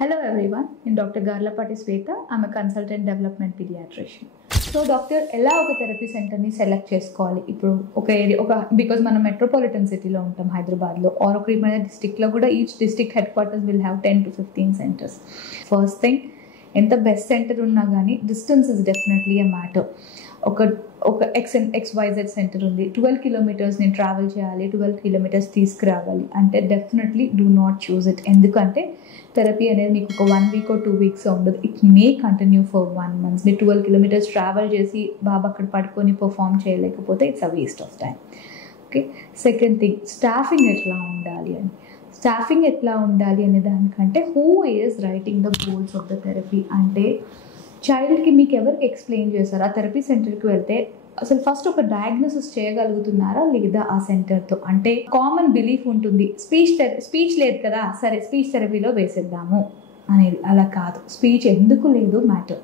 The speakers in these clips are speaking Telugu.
Hello everyone, I'm Dr. Garlapati Sweta. I'm a consultant development pediatrician. So doctor, ఎలా ఒక థెరపీ సెంటర్ని సెలెక్ట్ చేసుకోవాలి? ఇప్పుడు ఒక ఏరియా బికాజ్ మనం మెట్రోపాలిటన్ సిటీలో ఉంటాం హైదరాబాద్లో, ఆర్ ఒక డిస్ట్రిక్ట్లో కూడా each district head quarters will have 10 to 15 centres. First thing, ఎంత బెస్ట్ సెంటర్ ఉన్నా కానీ distance is definitely a matter. ఒక XYZ సెంటర్ ఉంది, 12 kilometers నేను ట్రావెల్ చేయాలి, 12 kilometers తీసుకురావాలి అంటే definitely do not choose it. ఎందుకంటే థెరపీ అనేది మీకు ఒక 1 week or 2 weeks ఉండదు. It may continue for 1 month. మీరు 12 kilometers ట్రావెల్ చేసి బాబు అక్కడ పడుకొని పర్ఫామ్ చేయలేకపోతే it's a waste of time. Okay, second thing, staffing ఎట్లా ఉండాలి అని. స్టాఫింగ్ ఎట్లా ఉండాలి అనే దానికంటే who is writing the goals of the therapy అంటే చైల్డ్కి మీకు ఎవరికి ఎక్స్ప్లెయిన్ చేస్తారు? ఆ థెరపీ సెంటర్కి వెళ్తే అసలు ఫస్ట్ ఒక డయాగ్నోసిస్ చేయగలుగుతున్నారా లేదా ఆ సెంటర్తో? అంటే కామన్ బిలీఫ్ ఉంటుంది, స్పీచ్ లేదు కదా, సరే స్పీచ్ థెరపీలో వేసేద్దాము అనేది. అలా కాదు. స్పీచ్ ఎందుకు లేదు మ్యాటర్.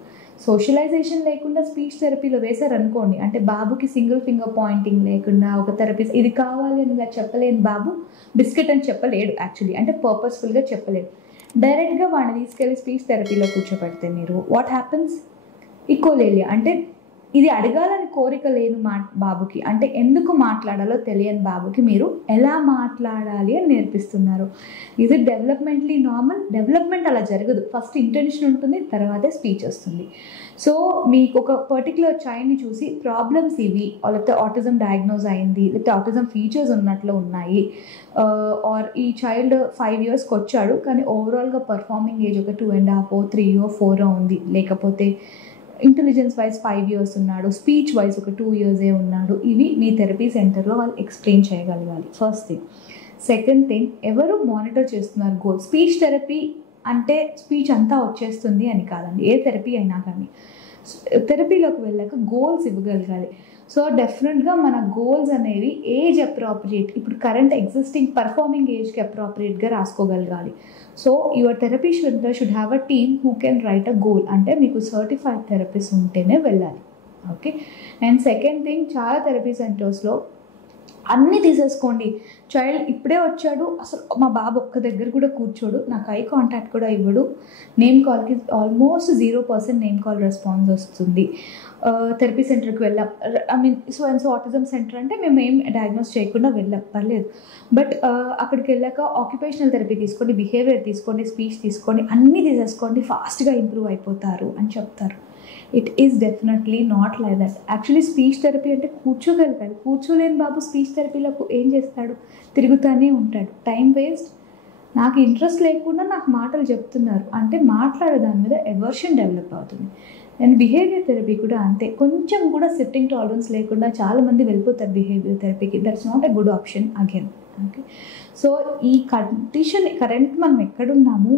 సోషలైజేషన్ లేకుండా స్పీచ్ థెరపీలో వేశారనుకోండి, అంటే బాబుకి సింగిల్ ఫింగర్ పాయింటింగ్ లేకుండా ఒక థెరపీస్ ఇది కావాలి అని చెప్పలేని బాబు బిస్కెట్ అని చెప్పలేడు యాక్చువల్లీ, అంటే పర్పస్ఫుల్గా చెప్పలేడు. డైరెక్ట్గా వాడిని తీసుకెళ్ళి స్పీచ్ థెరపీలో కూర్చోబెడితే మీరు వాట్ హ్యాపన్స్? ఈక్వలేలియా అంటే ఇది అడగాలని కోరిక లేని బాబుకి, అంటే ఎందుకు మాట్లాడాలో తెలియని బాబుకి మీరు ఎలా మాట్లాడాలి అని నేర్పిస్తున్నారు. ఇది డెవలప్మెంట్లీ నార్మల్. డెవలప్మెంట్ అలా జరగదు. ఫస్ట్ ఇంటెన్షన్ ఉంటుంది, తర్వాతే స్పీచ్ వస్తుంది. సో మీకు ఒక పర్టికులర్ చైల్డ్ని చూసి ప్రాబ్లమ్స్ ఇవి, లేకపోతే ఆటిజం డయాగ్నోజ్ అయింది, లేకపోతే ఆటిజం ఫీచర్స్ ఉన్నట్లు ఉన్నాయి, ఆర్ ఈ చైల్డ్ 5 yearsకి వచ్చాడు కానీ ఓవరాల్గా పర్ఫార్మింగ్ ఏజ్ ఒక 2.5 or 3 or 4 ఉంది, లేకపోతే ఇంటెలిజెన్స్ వైజ్ 5 years ఉన్నాడు, స్పీచ్ వైజ్ ఒక 2 years ఉన్నాడు. ఇవి మీ థెరపీ సెంటర్లో వాళ్ళు ఎక్స్ప్లెయిన్ చేయగలగాలి. First thing. సెకండ్ థింగ్, ఎవరు మానిటర్ చేస్తున్నారు గోల్? స్పీచ్ థెరపీ అంటే స్పీచ్ అంతా వచ్చేస్తుంది అని కాదండి. ఏ థెరపీ అయినా కానీ థెరపీలోకి వెళ్ళాక గోల్స్ ఇవ్వగలగాలి. సో డెఫినెట్గా మన గోల్స్ అనేవి ఏజ్ అప్రాప్రియేట్, ఇప్పుడు కరెంట్ ఎగ్జిస్టింగ్ పర్ఫార్మింగ్ ఏజ్కి అప్రాప్రియేట్గా రాసుకోగలగాలి. So your therapy centre should have a team who can write a goal. అంటే మీకు సర్టిఫైడ్ థెరపిస్ట్ ఉంటేనే వెళ్ళాలి. ఓకే. అండ్ సెకండ్ థింగ్, చాలా థెరపీ సెంటర్స్లో అన్నీ తీసేసుకోండి. చైల్డ్ ఇప్పుడే వచ్చాడు, అసలు మా బాబు ఒక్క దగ్గర కూడా కూర్చోడు, నాకు ఐ కాంటాక్ట్ కూడా ఇవ్వడు, నేమ్ కాల్కి ఆల్మోస్ట్ 0% నేమ్ కాల్ రెస్పాన్స్ వస్తుంది. థెరపీ సెంటర్కి వెళ్ళాం, సో ఆటిజం సెంటర్ అంటే మేము ఏం డయాగ్నోస్ చేయకుండా వెళ్ళాం, పర్లేదు. బట్ అక్కడికి వెళ్ళాక ఆక్యుపేషనల్ థెరపీ తీసుకోండి, బిహేవియర్ తీసుకోండి, స్పీచ్ తీసుకోండి, అన్నీ తీసేసుకోండి, ఫాస్ట్గా ఇంప్రూవ్ అయిపోతారు అని చెప్తారు. It is definitely not like that. Actually speech therapy అంటే కూర్చోగలగాలి. కూర్చోలేని బాబు స్పీచ్ థెరపీలో ఏం చేస్తాడు? తిరుగుతూనే ఉంటాడు, టైం వేస్ట్. నాకు ఇంట్రెస్ట్ లేకుండా నాకు మాటలు చెప్తున్నారు అంటే మాట్లాడే దాని మీద ఎవర్షన్ డెవలప్ అవుతుంది. అండ్ బిహేవియర్ థెరపీ కూడా అంతే. కొంచెం కూడా సిట్టింగ్ టాలరెన్స్ లేకుండా చాలామంది వెళ్ళిపోతారు బిహేవియర్ థెరపీకి. That's not a good option again. Okay. So ఈ కండిషన్ కరెంట్ మనం ఎక్కడున్నాము,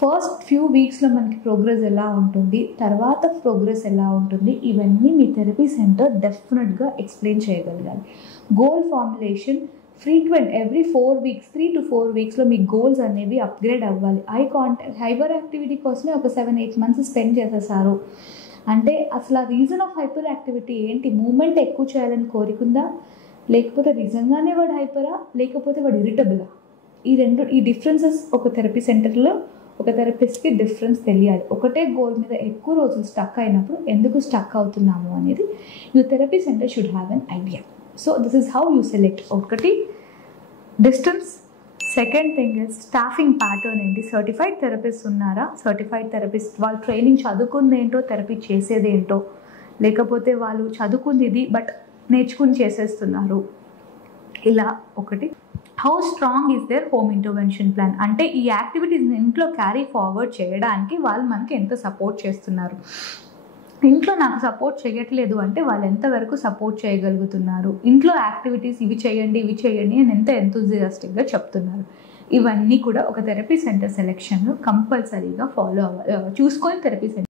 ఫస్ట్ ఫ్యూ వీక్స్లో మనకి ప్రోగ్రెస్ ఎలా ఉంటుంది, తర్వాత ప్రోగ్రెస్ ఎలా ఉంటుంది, ఇవన్నీ మీ థెరపీ సెంటర్ డెఫినెట్గా ఎక్స్ప్లెయిన్ చేయగలగాలి. Goal formulation frequent, every 4 weeks 3 to 4 weeksలో మీ గోల్స్ అనేవి అప్గ్రేడ్ అవ్వాలి. హైపర్ యాక్టివిటీ కోసమే ఒక 7-8 months స్పెండ్ చేసేసారు అంటే అసలు ఆ రీజన్ ఆఫ్ హైపర్ యాక్టివిటీ ఏంటి? మూమెంట్ ఎక్కువ చేయాలని కోరికుందా, లేకపోతే నిజంగానే వాడు హైపరా, లేకపోతే వాడు ఇరిటబులా? ఈ డిఫరెన్సెస్ ఒక థెరపీ సెంటర్లో ఒక థెరపిస్ట్కి డిఫరెన్స్ తెలియాలి. ఒకటే గోల్ మీద ఎక్కువ రోజులు స్టక్ అయినప్పుడు ఎందుకు స్టక్ అవుతున్నాము అనేది your therapy centre should have an idea. So this is how you select. ఒకటి distance, second thing is staffing pattern ఏంటి, సర్టిఫైడ్ థెరపిస్ట్ ఉన్నారా, సర్టిఫైడ్ థెరపిస్ట్ వాళ్ళు ట్రైనింగ్ చదువుకుంది ఏంటో, థెరపీ చేసేది ఏంటో, లేకపోతే వాళ్ళు చదువుకుంది ఇది బట్ నేర్చుకుని చేసేస్తున్నారు, ఇలా ఒకటి. How strong is their home intervention plan, అంటే ఈ యాక్టివిటీస్ని ఇంట్లో క్యారీ ఫార్వర్డ్ చేయడానికి వాళ్ళు మనకి ఎంత సపోర్ట్ చేస్తున్నారు. ఇంట్లో నాకు సపోర్ట్ చేయట్లేదు అంటే వాళ్ళు ఎంతవరకు సపోర్ట్ చేయగలుగుతున్నారు, ఇంట్లో యాక్టివిటీస్ ఇవి చేయండి అని ఎంత ఎంతూజియాస్టిక్గా చెప్తున్నారు. ఇవన్నీ కూడా ఒక థెరపీ సెంటర్ సెలెక్షన్లో కంపల్సరీగా ఫాలో అవ్వాలి, చూసుకొని థెరపీ సెంటర్